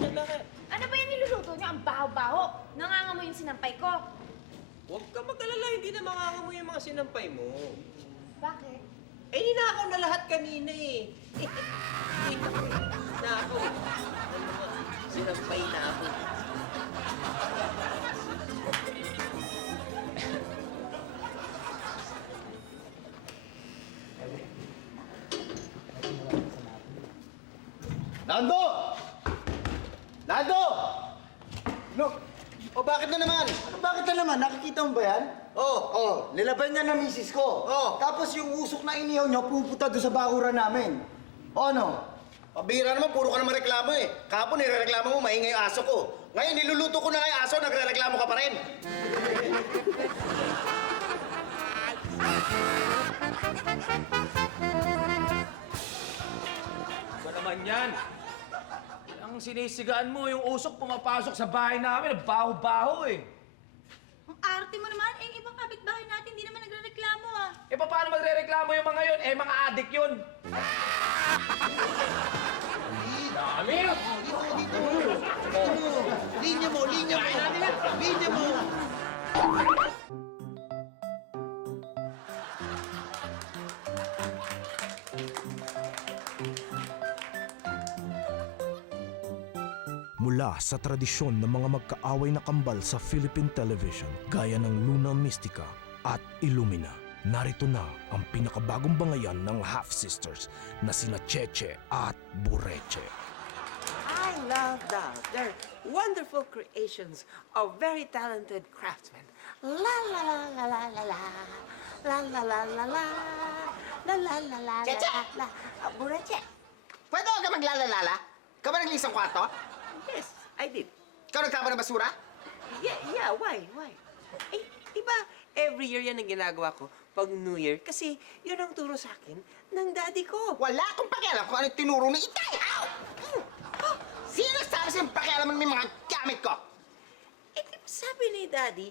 na lahat. Ano ba yung niluluto niyo? Ang baho-baho. Nangangamoy yung sinampay ko. Huwag ka mag-alala, hindi na makangamoy yung mga sinampay mo. Bakit? Eh, ninakaw na lahat kanina eh. Nakaw. Ano nga, sinampay na ako. Nando! Nando! No, o bakit na naman? Bakit na naman? Nakikita mo ba yan? Oh, nilaban niya ng misis ko. Tapos yung usok na inihaw niyo, pupunta doon sa bakuran namin. O ano? Pabira naman, puro ka naman reklamo eh. Kahapon nirereklamo mo, maingay yung aso ko. Ngayon, niluluto ko na nga yung aso, nagrereklamo ka pa rin. Ba naman yan? Ang sinisigaan mo, yung usok pumapasok sa bahay namin, baho-baho eh. Ang arte mo naman. Eh, ibang kapitbahay natin, hindi naman nagre-reklamo ah. Eh, paano magre-reklamo yung mga yun? Eh, mga adik yun. Dami! Linya mo! Linya mo! Mula sa tradisyon ng mga magkaaway na kambal sa Philippine television gaya ng Luna Mystica at Illumina, narito na ang pinakabagong bangayan ng half-sisters na sina Cheche at Bureche. I love dolls. They're wonderful creations of very talented craftsmen. La la la la la la la. La la la la la. La la la la Cheche! la. Bureche. Pwede ka maglalalala? Ka ba naglinis ng kwarto? Yes, I did. Ikaw nagtapon ng basura? Yeah, why? Eh, diba, every year yan ang ginagawa ko pag New Year kasi yun ang turo sa akin ng daddy ko. Wala akong pakialam kung ano yung tinuro ni Itay! Ow! Sino nagsabi sa'yo pakialam ng mga gamit ko? Eh, diba sabi ni daddy,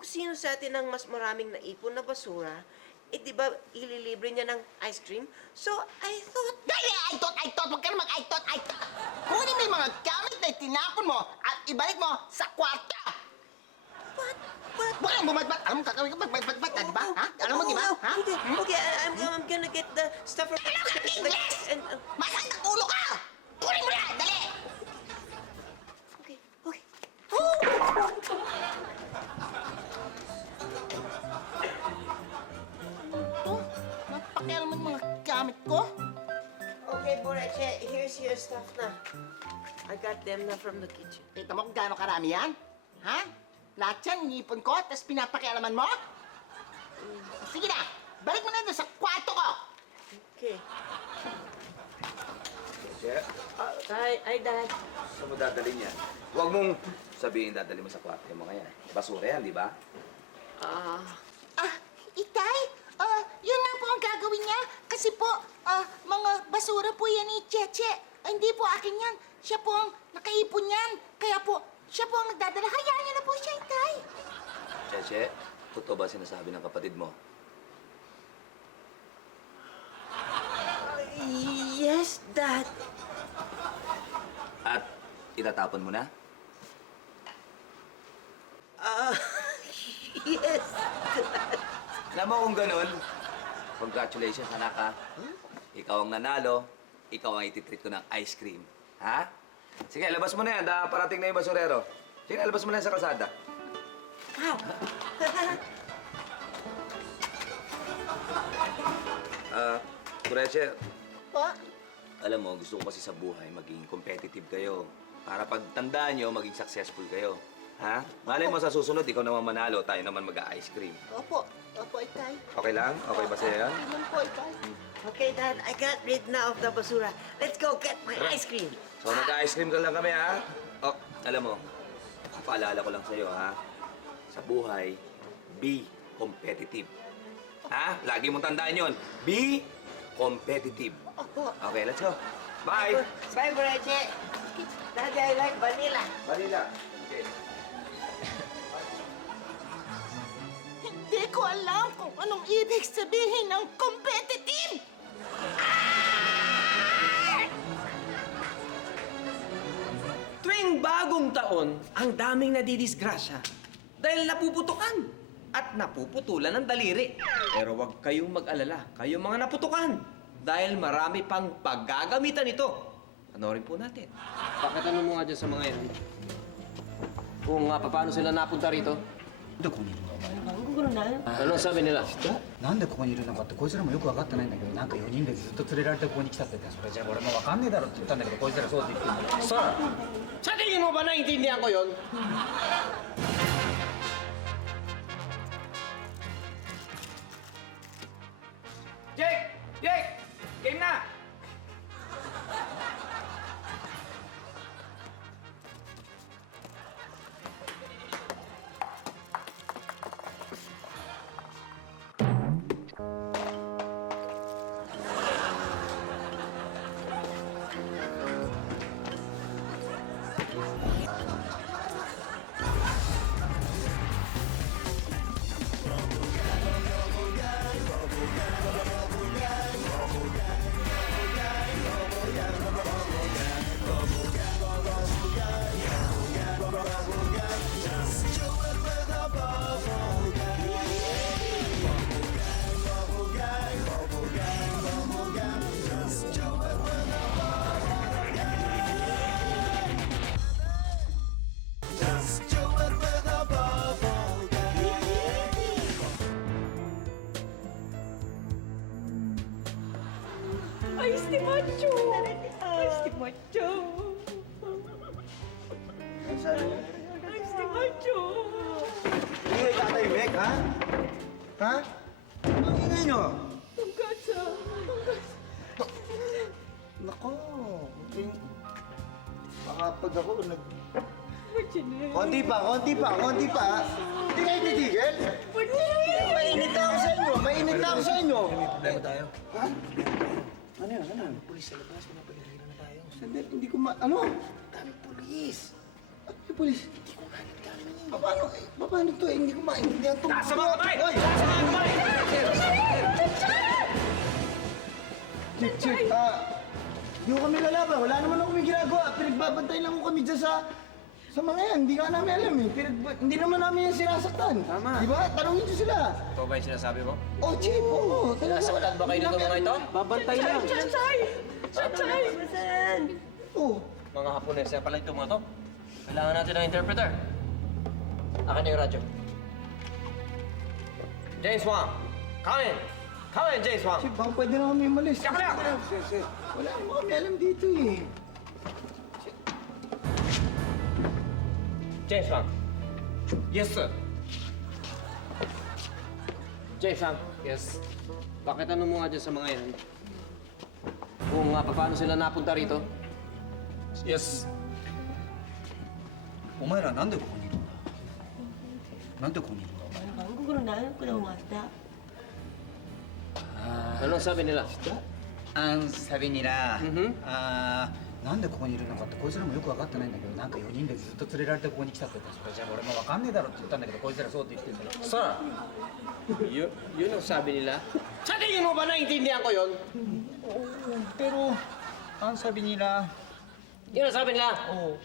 kung sino sa atin ang mas maraming naipon na basura, eh, di ba, ililibre niya ng ice cream? So, I thought... Dahil I thought, huwag ka na I thought. Kunin mo yung mga gamit na itinapon mo at ibalik mo sa kwarto! What? Huwag kang bumatbat! Alam mo, kakawin ka magbatbat, di ba? Ha? Alam mo, di ba? Ha? Okay, I'm gonna get the stuff from... Alam ka, Ingles! And, Masakit ang ulo ka! Kunin mo na! Dali! okay. Napakialaman mga gamit ko? Okay, Boreche, here's your stuff na. I got them na from the kitchen. Kita mo kung gaano karami yan? Ha? Lahat yan, iniipon ko, tapos pinapakialaman mo? Sige na, balik mo na doon sa kwarto ko! Okay. Che, Hi, Dad. saan mo dadalhin yan? Huwag mong sabihin dadalhin mo sa kwarto yung mga yan. Basura yan, di ba? Itay, yun lang po ang gagawin niya. Kasi po, mga basura po yan ni Cheche. Hindi po akin yan. Siya po ang nakaipon yan. Kaya po, siya po ang nagdadala. Hayaan niyo na po siya, Itay. Cheche, totoo ba sinasabi ng kapatid mo? Yes, Dad. At itatapon mo na? Yes. Alam mo kung ganun, congratulations anak ha. Ikaw ang nanalo, ikaw ang ititreat ko ng ice cream. Ha? Sige, labas mo na yan. Parating na yung basurero. Sige, labas mo na yan sa kalsada. Wow. Kureche, Po? alam mo, gusto ko kasi sa buhay maging competitive kayo. Para pag tandaan nyo, maging successful kayo. Ha? Malay mo sa susunod, ikaw naman manalo, tayo naman mag-ice cream. Opo, Itay. Okay lang? Okay ba sa'yo yan? Yun lang po, Itay. Okay, Dad, I got rid now of the basura. Let's go get my ice cream. So, mag-ice cream ka lang kami, ha? Oh, alam mo, paalala ko lang sa'yo, ha? Sa buhay, be competitive. Ha? Lagi mong tandaan yun. Be competitive. Opo. Okay, let's go. Bye! Bye, Boreche. Daddy, I like vanilla. Vanilla. Okay. Hindi ko alam kung anong ibig sabihin ng competitive! taon, ang daming nadidisgrasya dahil napuputukan at napuputulan ng daliri. Pero huwag kayong mag-alala, kayong mga naputukan dahil marami pang paggagamitan ito. Panoorin po natin. Pakitanong mo nga dyan sa mga yan. Kung paano sila napunta rito. どこにいるのお前 Ano sabi nila? なんでここにいるのかってこいつらもよく分かってないんだけどなんか4人でずっと連れられてここに来たって言ってそれじゃ俺も分かんねえだろって言ったんだけどこいつらそうって言ってんだよ Sir, sa tingin mo ba naiintindihan ko yun? Jake! Jake! Game na! Ay, si Macho! Ay, si Macho! Ay, si Macho! Hindi kayo tatahimik, ha? Ha? Ang ingay nyo? Pagkasa! Nako, baka pag ako konti pa, konti pa, konti pa. Hindi kayo titigil? Mainit na ako sa inyo, mainit na ako sa inyo. May problema tayo. Ha? Ano yun, ano yun? Pulis sa labas, pinapaligiran na tayo. Sandali, hindi ko ano? Dami pulis. Ano pulis? Hindi ko paano? Paano to? Hindi ko maintindihan to. Taas ang mga kamay! Oy! Taas ang mga kamay! Check. Hindi ko kami lalaban. Wala naman ako may ginagawa. Pinagbabantay lang ko kami dyan sa mga yan. Hindi nga namin alam eh. Hindi naman namin yan sinasaktan. Tama. Di ba? Tanungin nyo sila. Ito ba yung sinasabi mo? Oh, Chief, oo. Nasaktan ba kayo nito mga ito? Babantay lang. Chay! Oh. Mga Hapones, pala ito mga to. Kailangan natin ng interpreter. Akin na yung radyo. James Wang! Come in! Come in, James Wang! Chief, baka pwede na kami umalis. Saka lang! Wala naman kami alam dito eh. James Wang! Yes, sir. James Wang! Yes? Pakitanong mo nga dyan sa mga yan. Kung paano sila napunta rito. Yes. お前らなんでここにいるんだなんでここにいるんだお前 Anong sabi nila? Ang sabi nila, Mhm. なんでここにいるのかってこいつらもよく分かってないんだけどなんか4人でずっと連れられてここに来たって言ったそれじゃ俺も分かんねえだろって言ったんだけどこいつらそうって言ってんだよ Sir! Yun ang sabi nila. Sa tingin mo ba naiintindihan ko yun? Pero ang sabi nila, Yun ang sabi nila.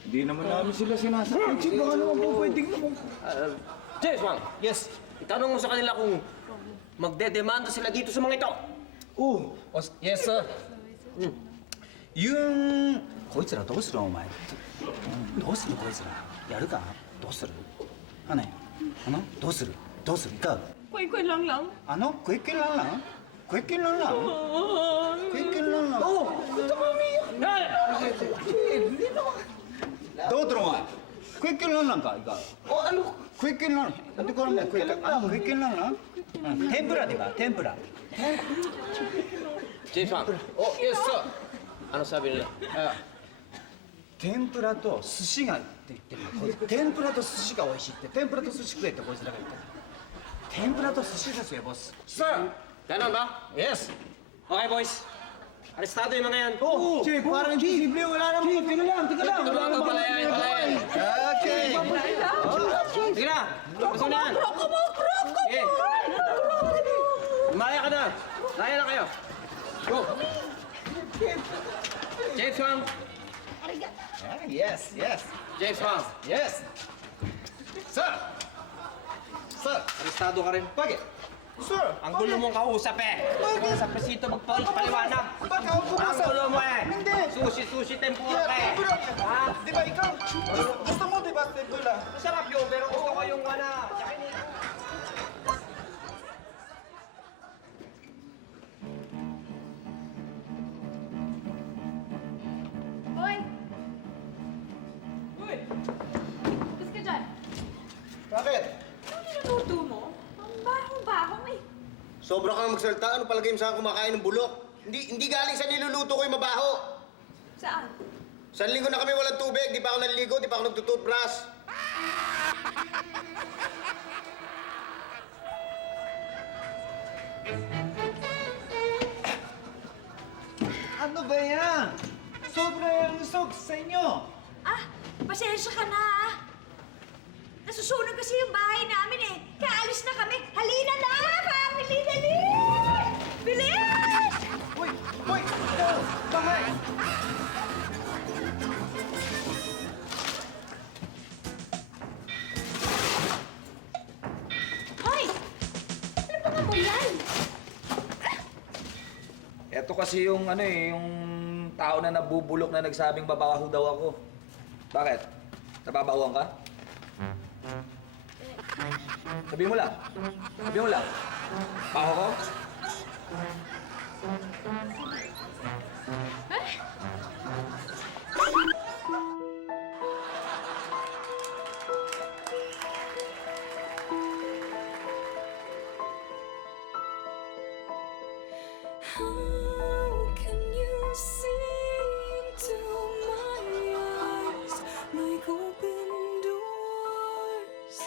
hindi naman namin sila sinasaktan. Chief, baka naman po pwedeng naman. James Wang! Yes! Itanong mo sa kanila kung magdedemanda sila dito sa mga ito. Oh, Yes, sir. こいつらどうするお前、どうするこいつらやるかどうするどうするいか Kwen-kwen lang lang. Quick lang lang? Quick lang lang? Oh, gusto mo umiyak? Hindi naman. どうするお前 Quick lang lang ka ikaw? Quick lang lang? Hindi ko alam quick lang lang? Tempura di ba? Tempura. James Wang! Yes, sir. Ano sabi nila? 天ぷらと寿司がって言ってるのこいつ天ぷらと寿司が美味しいって天ぷらと寿司食えってこいつらが言ってる天ぷらと寿司ですよボス Sir! Ganon ba? Yes! Okay, boys. Arestado yung mga yan. Oh, Chief, parang imposible. Wala naman. Tika lang. Wala ka pala yan. Okay. Sige na! Gusto na yan! Sige! Umaya ka na! Laya na kayo! Go! James Wang! Yes, yes. James Wang, Yes. Sir! Sir! arestado ka rin. Bakit? Sir! Ang gulo mong kausap eh. Bakit? Sa presito magpaliwanag. Bakit ako po, Ang sir? gulo mo eh. Hindi. Sushi tempura ka eh. Ha? Di ba ikaw? Gusto mo, di ba, tempura? Masarap yun, pero gusto ko yung Hoy! Hoy! Bus ka dyan. Bakit? Ano niluluto mo? Ang baho-baho eh. Sobra kang magsalita. Ano palagay mo sa akin kumakain ng bulok? Hindi galing sa niluluto ko yung mabaho. Saan? Sa linggo na kami walang tubig. Di pa ako naliligo, di pa ako nagtutoothbrush. Ano ba yan? Sobra yung lusog sa inyo. Ah, pasensya ka na ah. Nasusunog kasi yung bahay namin eh. Kaya alis na kami. Halina na, family! Dali! Bilis! Uy! Uy! Ito! Bahay! Hoy! Ano ba nga mo yan? Eto kasi yung yung tao na nabubulok na nagsabing babaho daw ako. Bakit? Nababahuan ka? Sabi mo lang. Sabi mo lang. Baho ko? How can you see into my eyes like open doors,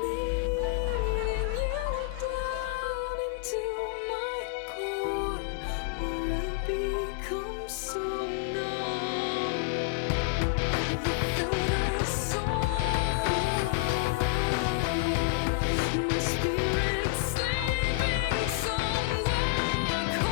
leading you down into my core, where I become so numb without a soul. My spirit sleeping somewhere.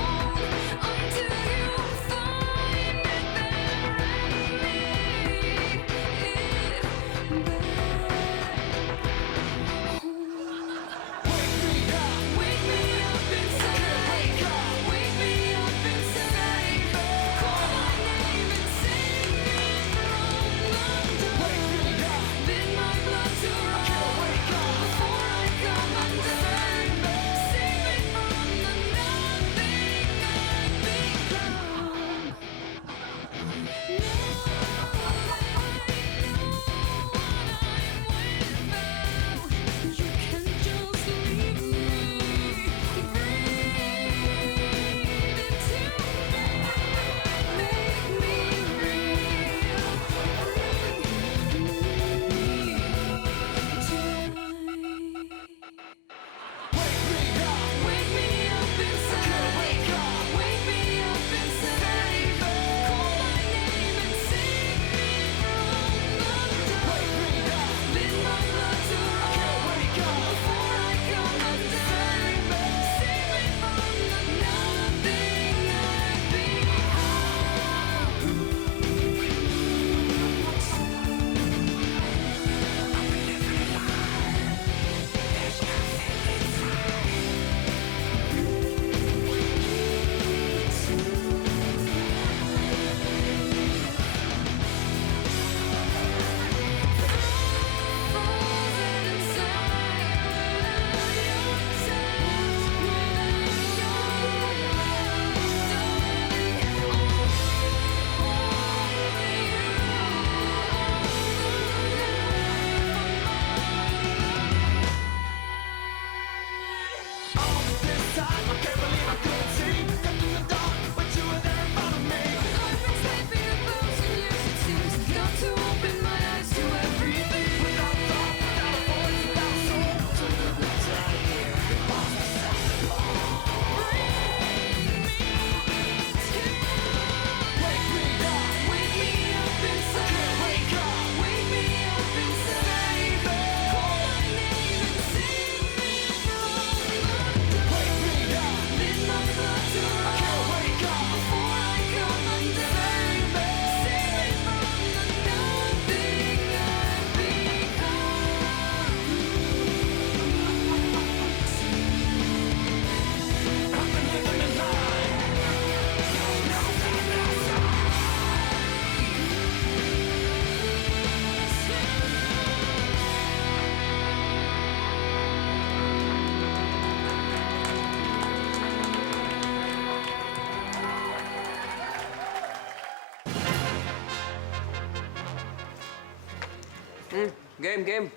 Game.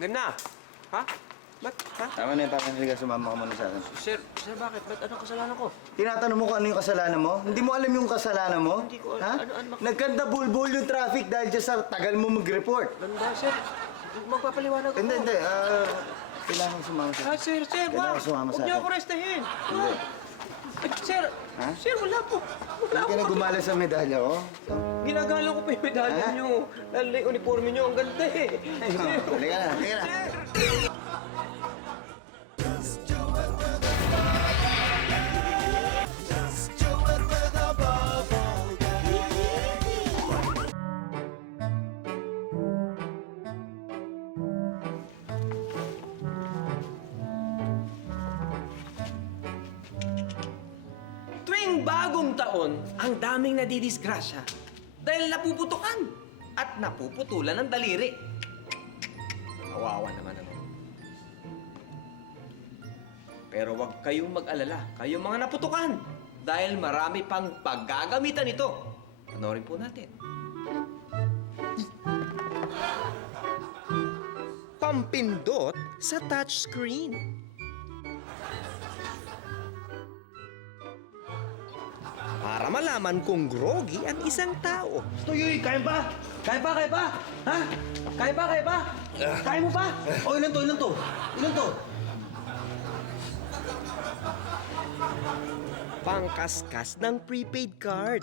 Game na. Ha? Ba't? Ha? Tama na yung parang halika, sumama ka muna sa akin. Sir, bakit? Ba't anong kasalanan ko? Tinatanong mo kung ano yung kasalanan mo? Hindi mo alam yung kasalanan mo? Hindi ko Ha? ano. Nagkanda bulbul yung traffic dahil dyan sa tagal mo mag-report. Ganda, sir. Magpapaliwanag ako. Hindi. Kailangan sumama sa Ah, akin. sir, Kailangan wag. sumama sa Huwag niyo akin. ako restahin. Hindi. Sir, Ha? sir, wala po. Hindi ka na gumala sa medalya ko? Ginagalang ko pa yung medalya Ha? niyo. Lalo na yung uniforme niyo. Ang ganda eh. Halika na. Tuwing bagong taon, ang daming nadidisgrasya dahil napuputukan at napuputulan ng daliri. Kawawa naman ano. Pero huwag kayong mag-alala, kayong mga naputukan dahil marami pang paggagamitan ito. Panoorin po natin. Pampindot sa touchscreen. Para malaman kung groggy ang isang tao. Uy, kaya pa? Kaya pa? Ha? Kaya pa? Kaya mo pa? O, ilan to? Pangkaskas ng prepaid card.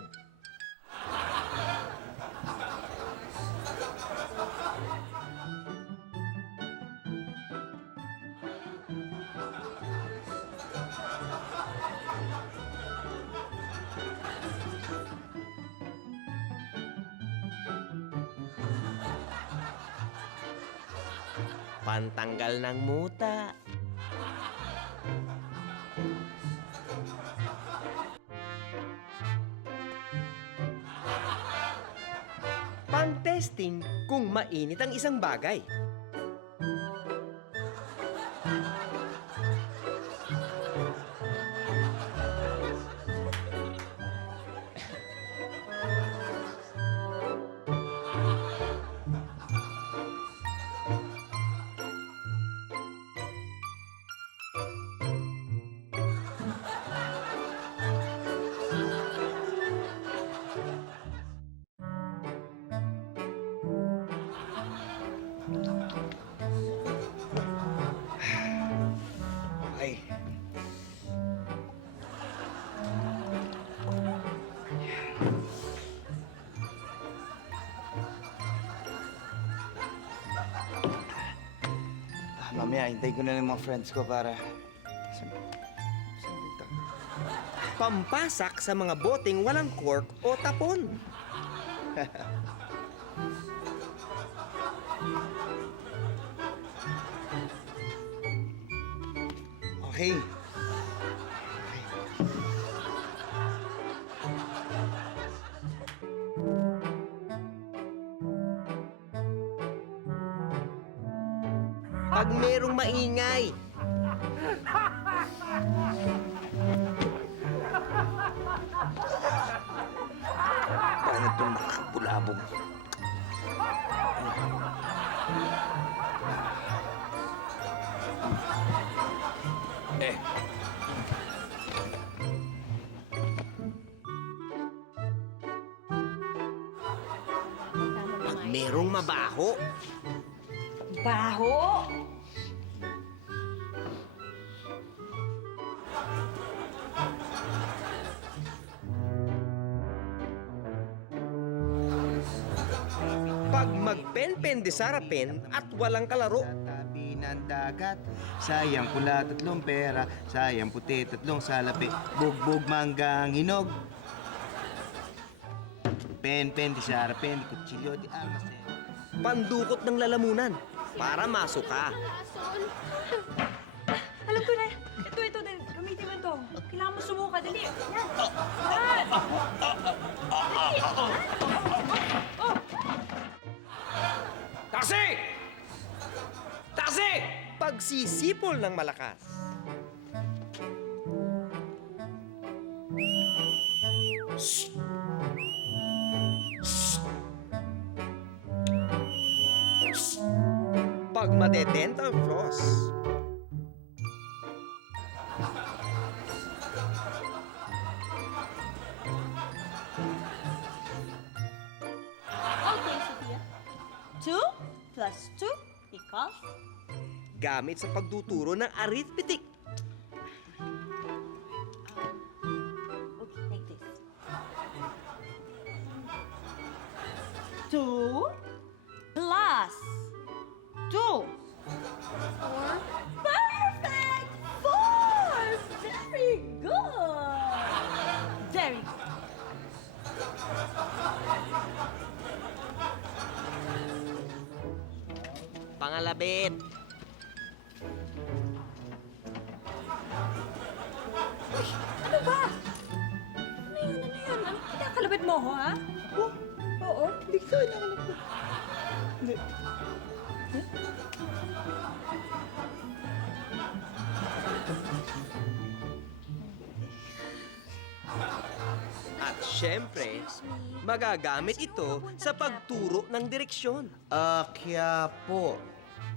Pantanggal ng muta. Pang-testing kung mainit ang isang bagay. Ay. Mamaya, hintayin ko na lang yung mga friends ko para... Saan dito? Pampasak sa mga boteng walang cork o tapon. Okay. Pag merong maingay, Paano itong nakakabulabog? Eh, pag merong mabaho, Baho! pag magpen-pen de sarapen at walang kalaro, Tabi ng dagat, sayang pula tatlong pera, sayang puti tatlong salapi, bugbog manggang hinog. Pen, di sara, pen, di kutsilyo, di armas, pandukot ng lalamunan para masuka. Alam ko na. Ito. Gamitin mo ito. Kailangan mo sumuka. Dali. Yan. Yan. Dali. Oh. Taxi! Taxi! Pagsisipol ng malakas. Shh! Huwag madedental floss. Okay, Sophia. 2 plus 2 equals... Gamit sa pagtuturo ng arithmetic. Okay, take this. 2 plus 2. 4. Perfect! 4! Very good! Very good. Pangalabit. Ano ba? Ano yun? Ano yun? Ano kinakalabit mo, ho, ha? Oo. Hindi ka nakalapit. Hindi. At syempre, magagamit ito sa pagturo ng direksyon. Kaya po,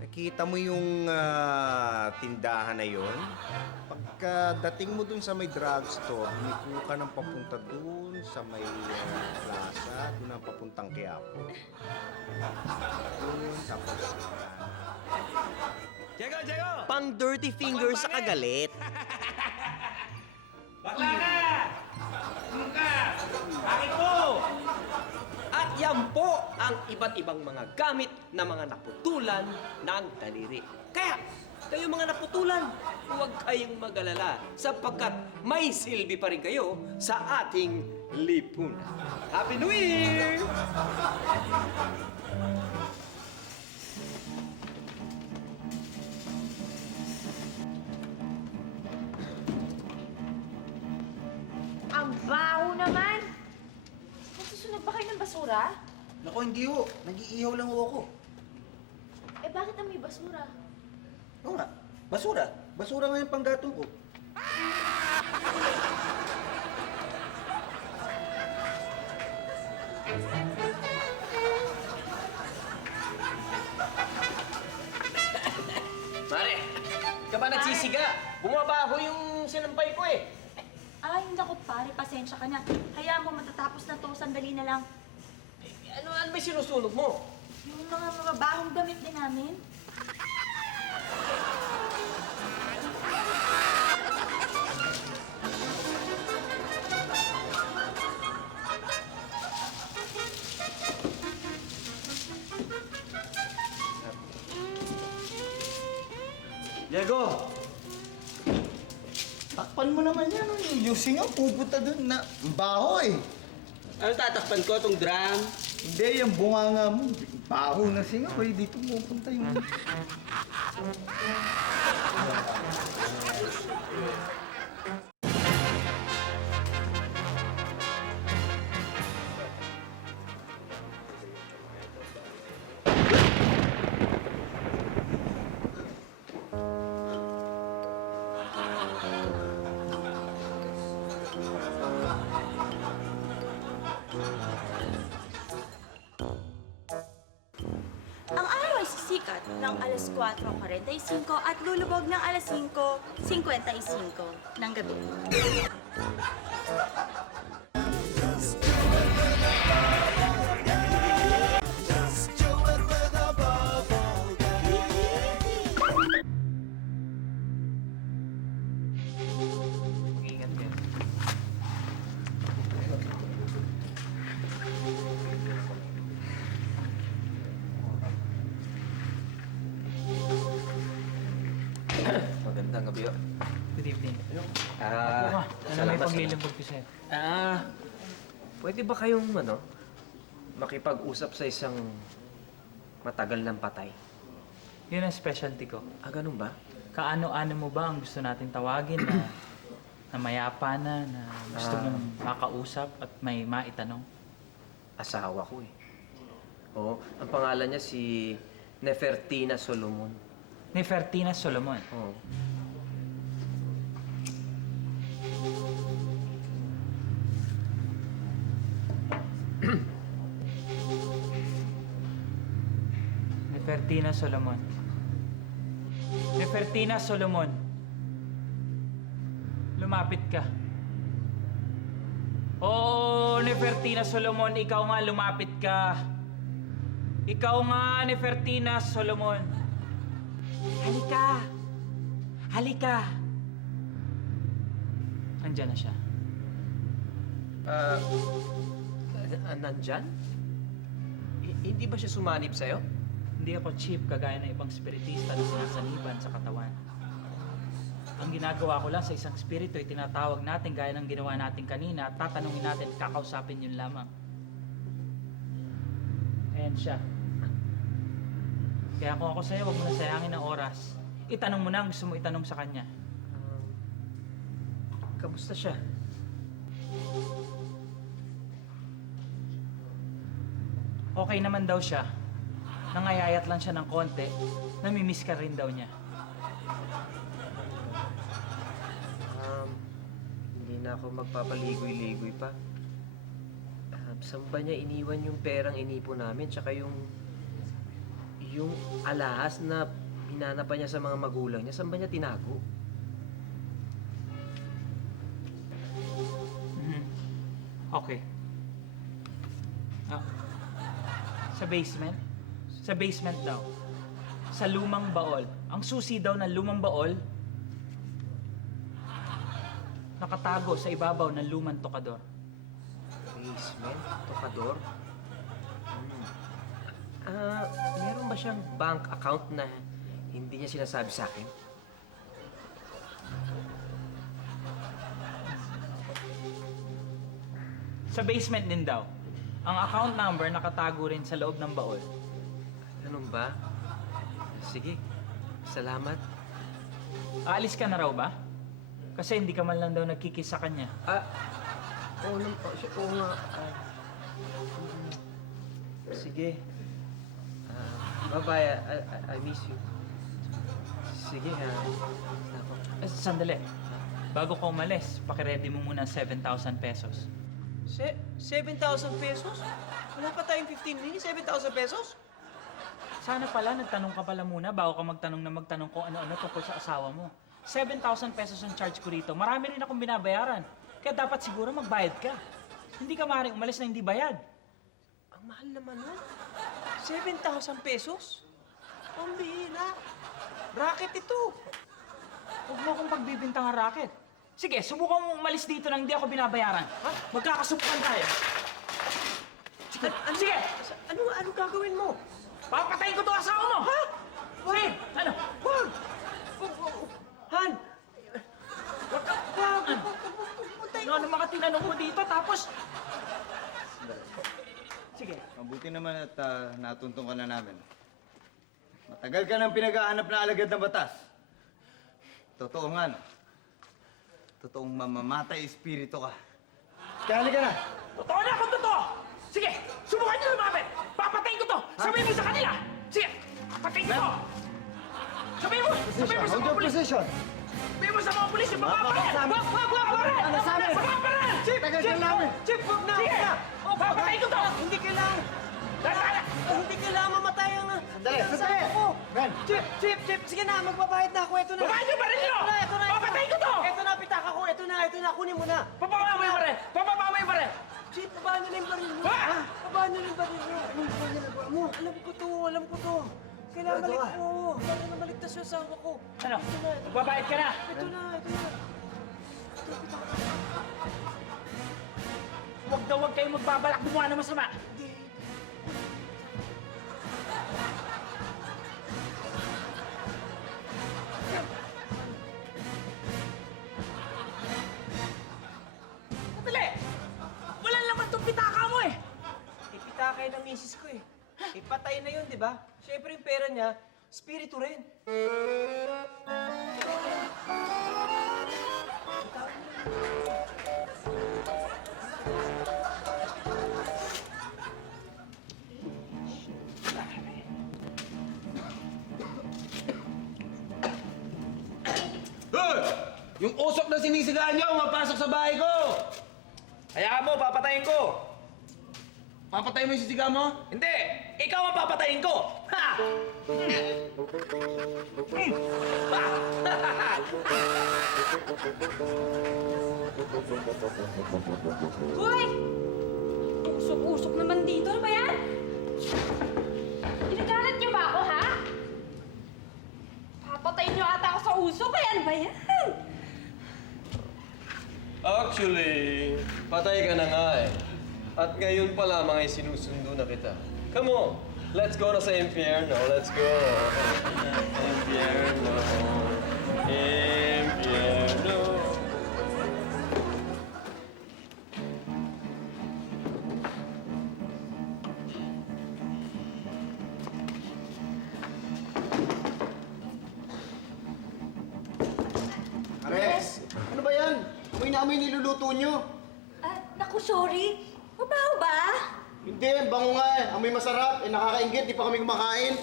nakita mo yung tindahan na yon? Pagkadating mo dun sa may drugstore, umiko ka ng papunta dun sa may plaza, dun ang papuntang Quiapo. Dun, tapos... Pang dirty fingers sa kagalit. At yan po ang iba't ibang mga gamit na mga naputulan ng daliri. Kaya, kayo mga naputulan, huwag kayong mag-alala sapagkat may silbi pa rin kayo sa ating lipunan. Happy New Year! Ang baho naman! Nasusunog ba kayo ng basura? Naku, hindi ho. Nag-iihaw lang ho ako. Eh, bakit amoy basura? Oo nga, basura. Basura nga yung panggatong ko. Mare, ka ba nagsisiga? Bumabaho yung sinampay ko eh. Ay, naku pare, pasensya ka na. Hayaan mo matatapos na to, sandali na lang. Ano ba sinusunog mo? Yung mga mababahong damit din namin. Diego! Takpan mo naman yan. Yung singaw, pupunta dun na baho eh. Ano tatakpan ko, tong drum? Hindi, yung bunganga mo. Baho na singaw eh. Dito pupunta yung... Ang araw ay sisikat ng alas 4:45 at lulubog ng alas 5:55 ng gabi. Magandang gabi. Good evening. Salamat sa... ko sa'yo? Pwede ba kayong makipag-usap sa isang matagal ng patay? Yun ang specialty ko. Ganun ba? Kaano-ano mo ba ang gusto natin tawagin na mayapa na gusto mong makausap at may maitanong? Asawa ko eh. Oo, ang pangalan niya si Nefertina Solomon. Nefertina Solomon. Oo. Nefertina Solomon. Nefertina Solomon. Lumapit ka. Oo, Nefertina Solomon, ikaw nga lumapit ka. Ikaw nga, Nefertina Solomon. Halika! Halika! Andyan na siya. Nandyan? Hindi ba siya sumanib sa'yo? Hindi ako cheap kagaya ng ibang spiritista na sinasaniban sa katawan. Ang ginagawa ko lang sa isang spirito ay tinatawag natin gaya ng ginawa natin kanina at tatanungin natin, kakausapin yun lamang. Ayan siya. Kaya kung ako sa'yo, huwag mo na sayangin ng oras. Itanong mo na ang gusto mo itanong sa kanya. Kamusta siya? Okay naman daw siya. Nangayayat lang siya ng konti. Namimiss ka rin daw niya. Hindi na ako magpapaligoy-ligoy pa. Saan ba niya iniwan yung perang inipon namin? Tsaka yung alahas na hinanapan niya sa mga magulang niya, saan ba niya tinago? Okay. Sa basement? Sa basement daw. Sa lumang baol. Ang susi daw ng lumang baol, nakatago sa ibabaw ng lumang tokador. Basement? Tokador? Meron ba siyang bank account na hindi niya sinasabi sa akin? Sa basement din daw. Ang account number nakatago rin sa loob ng baol. Ganun ba? Sige. Salamat. Aalis ka na raw ba? Kasi hindi ka man lang daw nagkikiss sa kanya. Oo nga. Sige. Bye-bye. I miss you. Sige, Sandali. Bago ka umalis, pakiready mo muna 7,000 pesos. 7,000 pesos? Wala pa tayong 15 minutes, 7,000 pesos? Sana pala, nagtanong ka pala muna bago ka magtanong kung ano-ano tungkol sa asawa mo. 7,000 pesos ang charge ko rito. Marami rin akong binabayaran. Kaya dapat siguro magbayad ka. Hindi ka maaaring umalis na hindi bayad. Ang mahal naman nun. 7,000 pesos? Ang bihira. Racket ito. Huwag mo akong pagbibintang ang racket. Sige, subukan mo umalis dito nang hindi ako binabayaran. Ha? Magkakasubukan tayo. Sige! Ano gagawin mo? Papatayin ko to asawa mo! Ha? Sige! Ano? Wag! Han! Wag! Ano mga tinanong mo dito, tapos... Sige. Mabuti naman at natuntong ka na namin. Matagal ka nang pinag-aanap na alagad ng batas. Totoo nga, no? Totoong mamamatay espiritu ka. Kaya halika na! Totoo na kung totoo! Sige! Subukan niyo lumapit! Papatayin ko to! Sabihin mo sa kanila! Sige! Papatayin ko to! Sabihin mo! Sabihin mo sa mga pulis! Sabihin mo sa mga pulis! Yung mapaparan! Wag! Ano sa amin? Mapaparan! Chip! Tagal ka namin! Chip, wag na! Sige! Papatayin ko to! Hindi kailangan! Dala! Hindi kailangan mamatay ang... Sandali! Sandali! ako! Ben! Chip! Sige na, magbabayad na ako. Ito na. Babahan niyo ba rin niyo? Papatayin ko to! Ito na, pitaka ko. Ito na. Kunin mo na. Papababa mo yung baril! Papababa mo yung baril! Chip, babaan nyo na yung baril mo. Ha? Babaan nyo na yung baril mo. Alam ko to. Kailangan balik ko. Kailangan na baligtas yung asawa ko. Ano? Babayad ka na! Ito na. Huwag daw huwag kayong magbabalak gumawa ng masama! Dali! Wala naman itong pitaka mo eh! Ipitakay ng misis ko eh. Ipatay na yun, di ba? Siyempre yung pera niya, spiritu rin. Hoy! Yung usok na sinisigaan niyo, mapasok sa bahay ko! Hayaan mo, papatayin ko! Papatayin mo yung sisiga mo? Hindi! Ikaw ang papatayin ko! Ha! Hoy! Usok-usok naman dito. Ano ba yan? Ginagalit niyo ba ako, ha? Papatayin niyo ata ako sa usok. Kaya ano ba yan? Actually, patay ka na nga eh. At ngayon pa lamang ay sinusundo na kita. Come on, let's go na sa impyerno. Let's go. Impyerno. Impyerno. Ares, ano ba yan? Amoy na amoy niluluto nyo. Naku, sorry. Mabaho ba? Hindi, bango nga eh. Amoy masarap. Eh, nakakaingit. Di pa kami kumakain.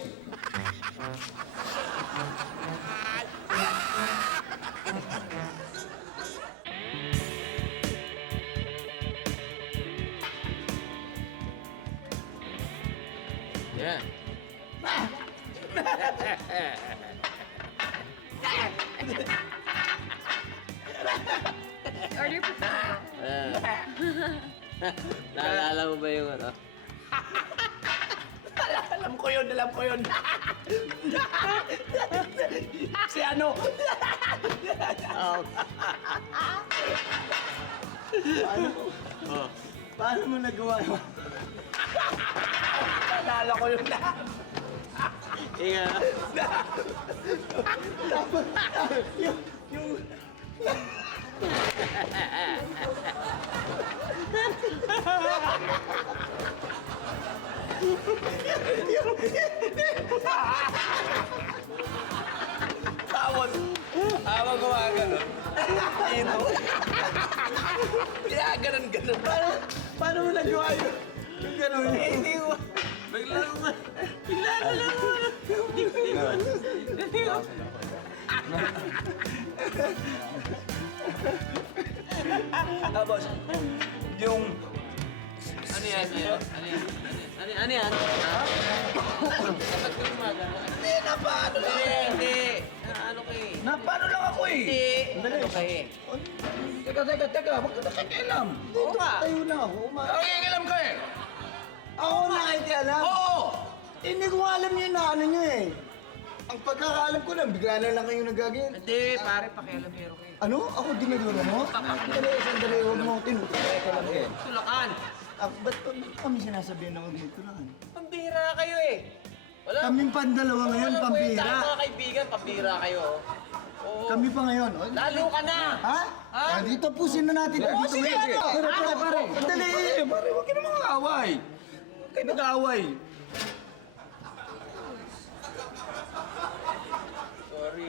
Yeah. Order po. Naalala mo ba yung ano? Alam ko yun, alam ko yun. Si ano? Paano mo nagawa yun? Naalala ko yun na. Inga. Habang gumagano. Ito. Ginaganon-ganon. Paano mo nagawa yun? Yung gano'n. Hindi ko. Bigla naman. Bigla na lang. Boss, yung... Ano yan? Ano yan? Dapat ka gumagano. Hindi, napaano lang. Hindi. Ano ka eh? Napaano lang ako eh. Hindi. Ano ka eh? Teka. Huwag ka nakikialam. Oo nga. Tayo na ako. Nakikialam ka eh. Ako nakikialam. Oo. Hindi ko nga alam yun na ano nyo eh. Ang pagkakaalam ko lang, bigla na lang kayo nagagin. Hindi, pare, pakialamero ka eh. Ano? Ako dinadala mo? Sandali, huwag mo tinutulay ka lang eh. Tulakan. Ba't kami sinasabihan na huwag mo tulakan? Pambira kayo eh. Wala. Kaming pandalawa ngayon, Walang pambira. kwenta, mga kaibigan, pambira kayo. Oo. Kami pa ngayon. Oh. Lalo ka na. Ha? Ah, dito pusin na natin. Oo, Dito, sige, wait. ano? Pare. Sandali. Pare, huwag ka na mga away. Huwag kayo nag-aaway. Sorry.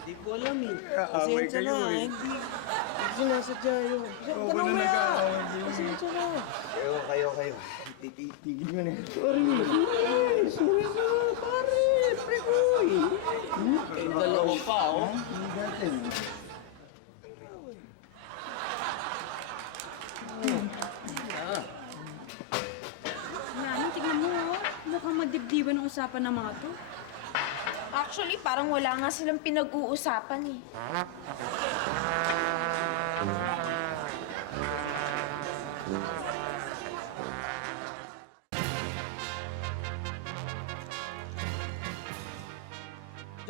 Hindi ko alam eh. Pasensya na. Hindi sinasadya yun. Tanong mo yan. Pasensya na. Kayo. Tigil nyo na. Sorry na, pare. Prekoy. Kayong dalawa pa, oh. Nani, tignan mo, oh. Mukhang magdibdiban ang usapan ng mga to. Actually, parang wala nga silang pinag-uusapan eh.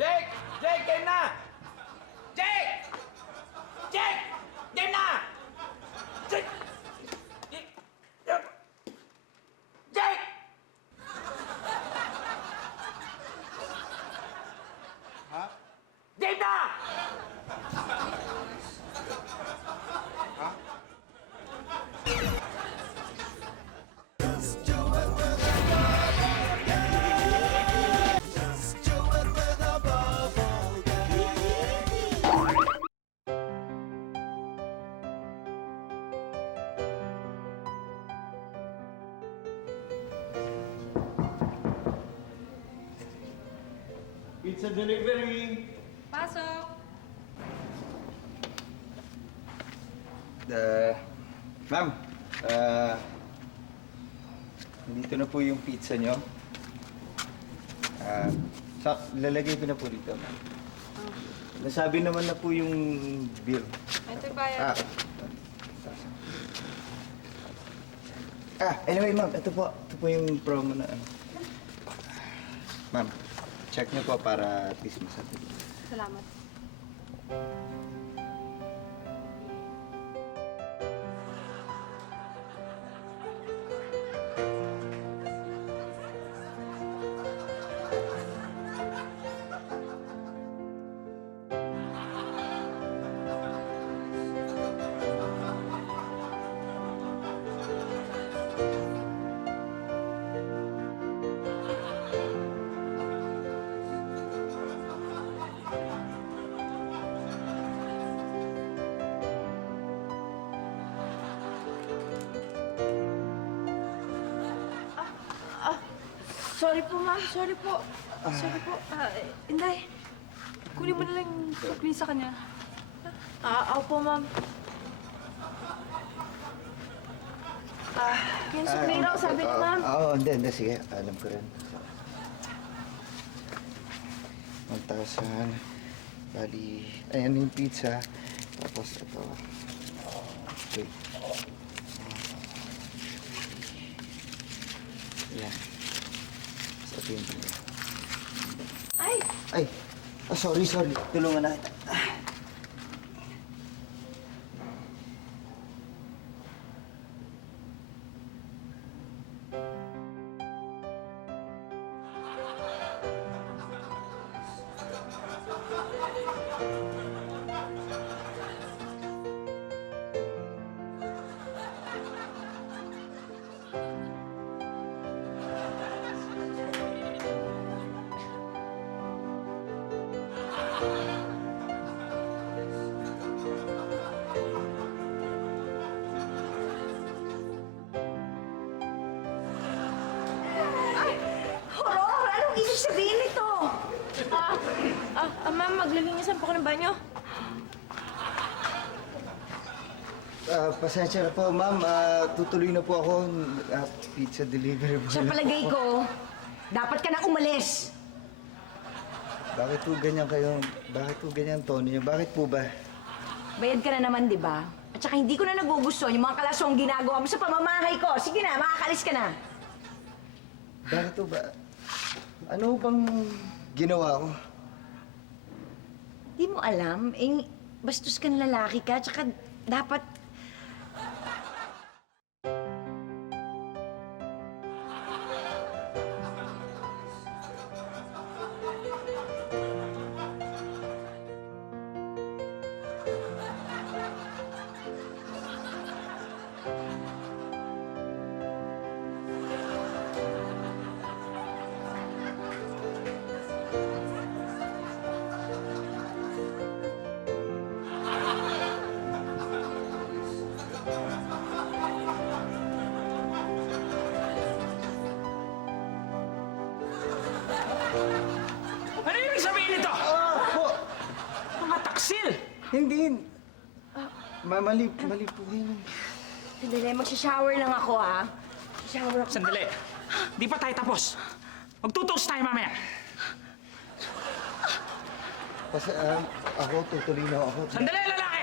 Jake! Jake, game na! Jake! Jake! Game na! Jake! Jake! Ha? Game na! Pizza delivery. Pasok! Ma'am, nandito na po yung pizza nyo. Lalagay ko na po dito, ma'am. Nasabi naman na po yung bill. Ito bayad. Anyway, ma'am, ito po yung promo na ano. Ma'am, check niyo po para at least masabi. Salamat. Sorry po, ma'am. Sorry po. Sorry po. Inday, kunin mo na lang yung sukli sa kanya. Opo, ma'am. Yung sukli raw, sabi ni ma'am. Hindi. Sige, alam ko rin. 1,000. Bali, ayan yung pizza. Tapos ito. Okay. Ayan. Sabihin ko na. Ay! Sorry. Tulungan na kita. Horror! Anong ibig sabihin nito? Ma'am, maglilinisan po ko ng banyo. Pasensya na po, ma'am. Tutuloy na po ako. Pizza delivery po. Sa palagay ko, dapat ka nang umalis. Bakit po ganyan kayo? Bakit po ganyan ang tono niyo? Bakit po ba? Bayad ka na naman, di ba? At saka hindi ko na nagugustuhan yung mga kalaswang ginagawa mo sa pamamahay ko. Sige na, makakalis ka na. Bakit po ba? Ano bang ginawa ko? Di mo alam, bastos kang lalaki ka, tsaka dapat... Ano yung sabihin nito? Po! Mga taksil! Hindi. Mali po yun. Sandali, magsha-shower lang ako, ha? Shower ako. Sandali. Di pa tayo tapos. Magtutuos tayo mamaya. Ako, tutuloy na ako. Sandali, lalaki!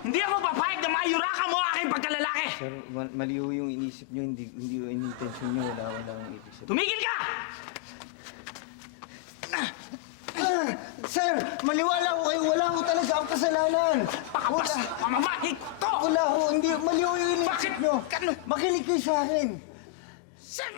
Hindi ako papayag na mayurakan mo aking pagkalalaki! Sir, mali ho yung inisip niyo. Hindi yung intention niyo. Wala akong ibig sabihin. Tumigil ka! Sir, maniwala ko kayo. Wala ko talaga ang kasalanan. Pakabas! Mamamahin to! Wala ho. Hindi. Mali ho yung inisip Bakit? niyo. Makinig kayo sa akin. Sir!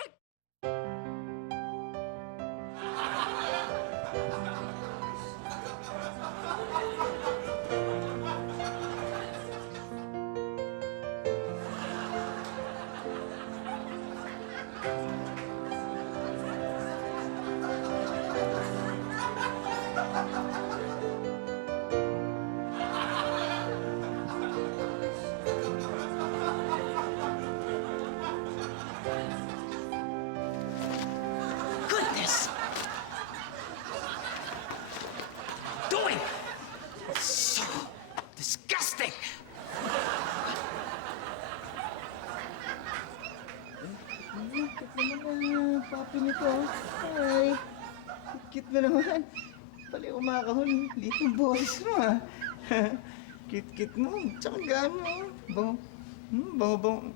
pala yung kumakahol. Liit yung boses mo, ah. Cute-cute mo. Tsaka gaano, ah. Bango. Bango-bango.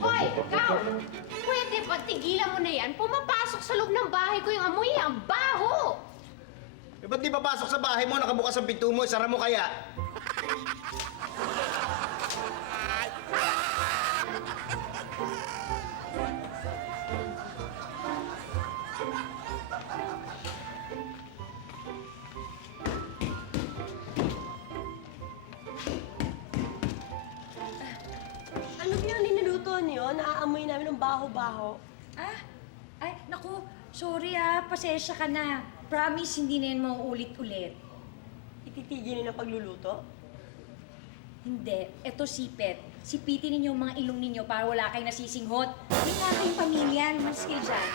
Hoy, ikaw! Pwede ba tigilan mo na yan? Pumapasok sa loob ng bahay ko yung amoy, ang baho! Eh, ba't di papasok sa bahay mo? Nakabukas ang pinto mo. Sara mo kaya? Ano yung niluluto niyo? Naaamoy namin ng baho-baho. Ah? Ay, naku, sorry pasensya ka na. Promise, hindi na yan mauulit-ulit. Ititigil niyo ng pagluluto? Hindi, eto sipet. Sipitin ninyo ang mga ilong ninyo para wala kayong nasisinghot. Hindi nga kayong pamilya, lumas kayo dyan.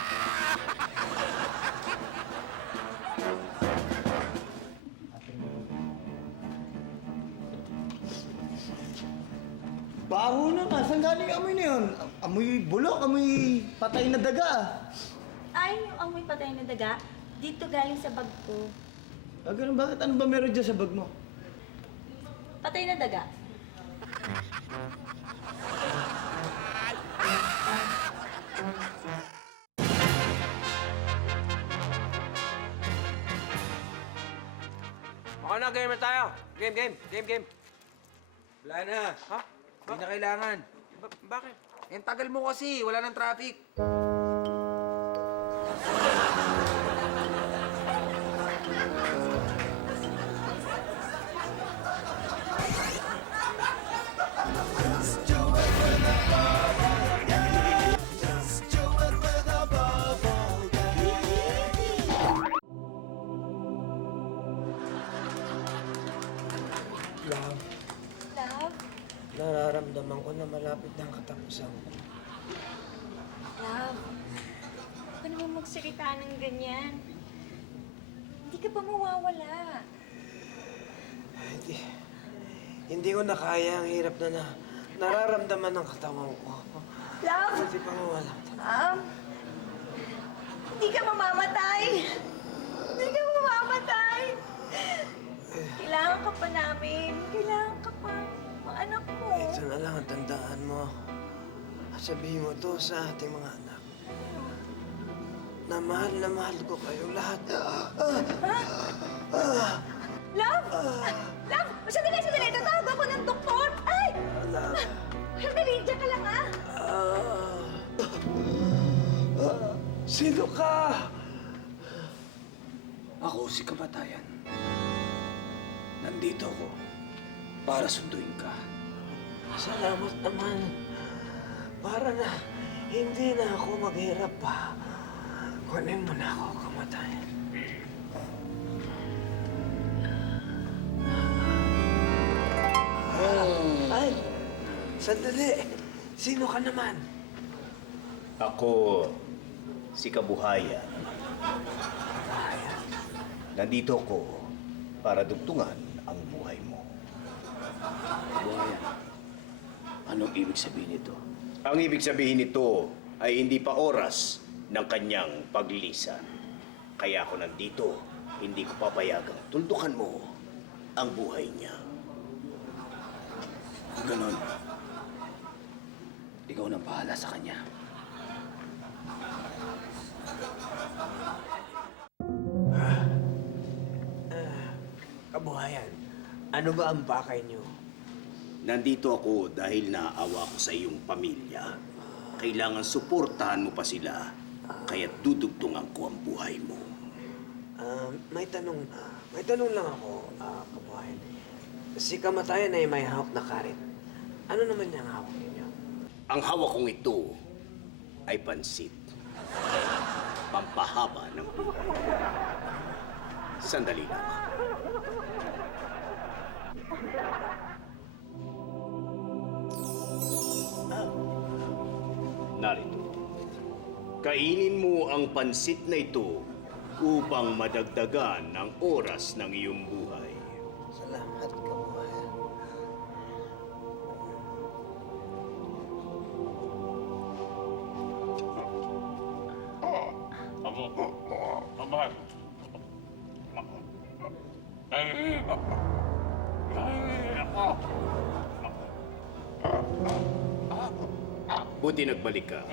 Baho na nga. Saan galing yung amoy na yun? Amoy bulok, amoy patay na daga. Ay, yung amoy patay na daga, dito galing sa bag ko. Ah, ganun, bakit? Ano ba meron dyan sa bag mo? Patay na daga? Okay na, game na tayo. Game. Wala na. Ha? Hindi na kailangan. Bakit? Eh, tagal mo kasi. Wala nang traffic. Love, Love? nararamdaman ko na malapit na ang katapusan ko. Love? Huwag ka naman magsalita ng ganyan. Hindi ka ba mawawala? Hindi ko na kaya ang hirap na nararamdaman ng katawan ko. Love? Hindi pa mawala. Hindi ka mamamatay. Hindi ka mamamatay. Kailangan ka pa namin. Kailangan ka pa. Mga anak mo. Ito na lang ang tandaan mo. At sabihin mo to sa ating mga anak. Na mahal ko kayong lahat. Love! Love! Sandali! Tatawag ako ng doktor! Ay! Love. Sandali! Diyan ka lang, Sino ka? Ako si Kamatayan. Nandito ako para sunduin ka. Salamat naman. Para na hindi na ako maghirap pa. Kunin mo na ako, Kamatayan. Ay! Sandali! Sino ka naman? Ako, si Kabuhayan. Nandito ko para dugtungan ang buhay mo. Buhayan, anong ibig sabihin nito? Ang ibig sabihin nito ay hindi pa oras ng kanyang paglilisan. Kaya ako nandito, hindi ko papayagang tuldukan mo ang buhay niya. Kung ganon, ikaw nang bahala sa kanya. Kabuhayan, ano ba ang bakay niyo? Nandito ako dahil naaawa ko sa iyong pamilya. Kailangan suportahan mo pa sila, kaya't dudugtungan ko ang buhay mo. May tanong lang ako, Kabuhayan. Si Kamatayan ay may hawak na karit. Ano naman niyang hawak ninyo? Ang hawak kong ito ay pansit. Pampahaba ng buhay. Sandali lang. Narito. Kainin mo ang pansit na ito upang madagdagan ang oras ng iyong buhay. Salamat, kababayan. Buti nagbalik ka.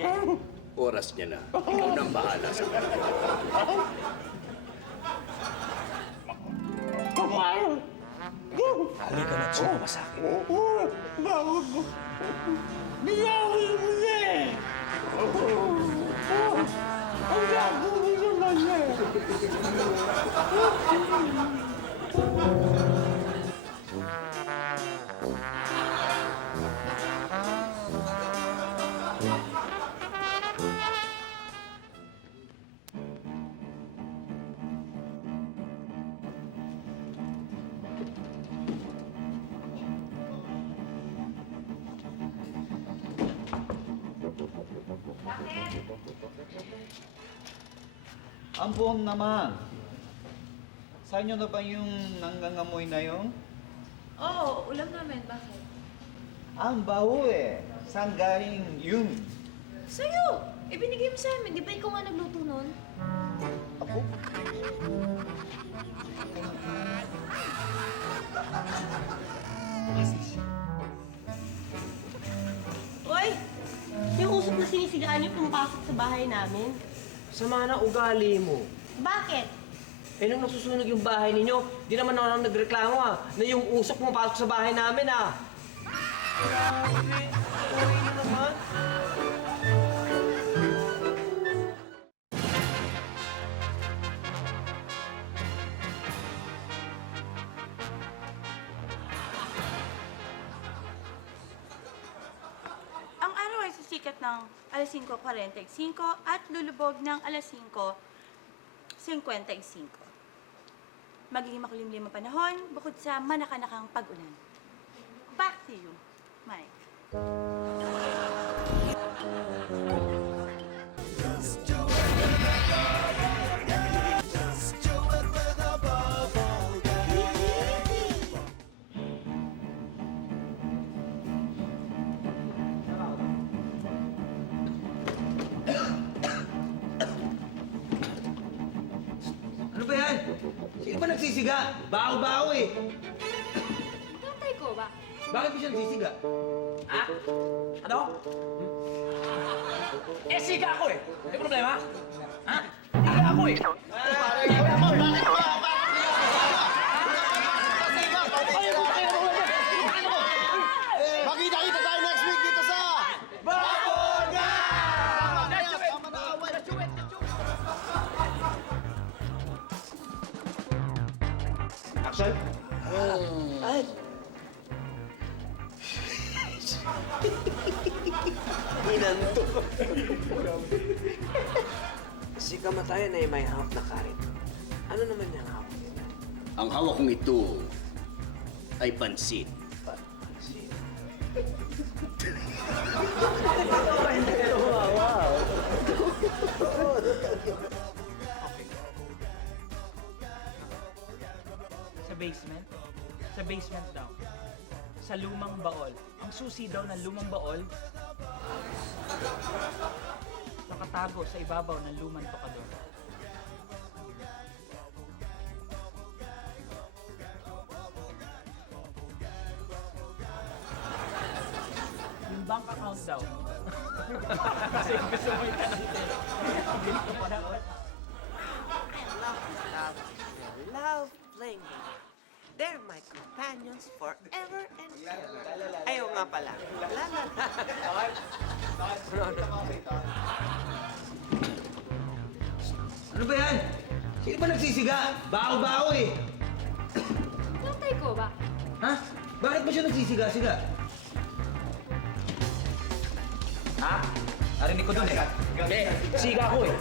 Oras niya na. Ikaw nang bahala sa kanya. Halika na't sumama sa akin. Ang buong naman. Sa inyo na ba yung nangangamoy na yun? Oo, ulam namin. Bakit? Ang baho eh. Saan galing yun? Sa'yo! Ibinigay mo sa amin. Di ba ikaw nga nagluto nun? Ako? Hoy! Yung usok na sinisigaan niyo pumapasok sa bahay namin. Sama na ugali mo. Bakit? Eh, nung nasusunog yung bahay ninyo, di naman ako nagreklamo na yung usok pumapasok sa bahay namin Grabe, uwi nyo naman. Ang araw ay sisikat ng alas 5:45 at lulubog ng alas 5:55. Magiging makulimlim ang panahon bukod sa manakanakang pag-ulan. Back to you, Mike. Ano ba yan? Sino ba nagsisiga? Baho-baho eh. Tatay ko ba? Bakit mo siya nagsisiga? Ha? Ano? Eh, siga ako eh. May problema? Ha? Siga ako eh. Makita-kita tayo next week dito sa... Baboga! Action? Ay! Hinanto. Si kamatayan ay may hawak na karit. Ano naman yung hawak niya? Ang hawak kong ito ay pansit. Sa basement? Sa basement daw. Sa lumang baol. Ang susi daw ng lumang baol, nakatago sa ibabaw ng lumang tokador. Yung bank account daw. Kasi gusto mo yung tanong din. Hindi ko pa na. Love playing with them. They're my companions forever and ever. Ayaw nga pala. La la la. Ano ba yan? Sino ba nagsisiga? Baho-baho eh. Tatay ko ba? Ha? Bakit mo siya nagsisiga-siga? Ha? Narinig ko dun eh. Siga ko eh.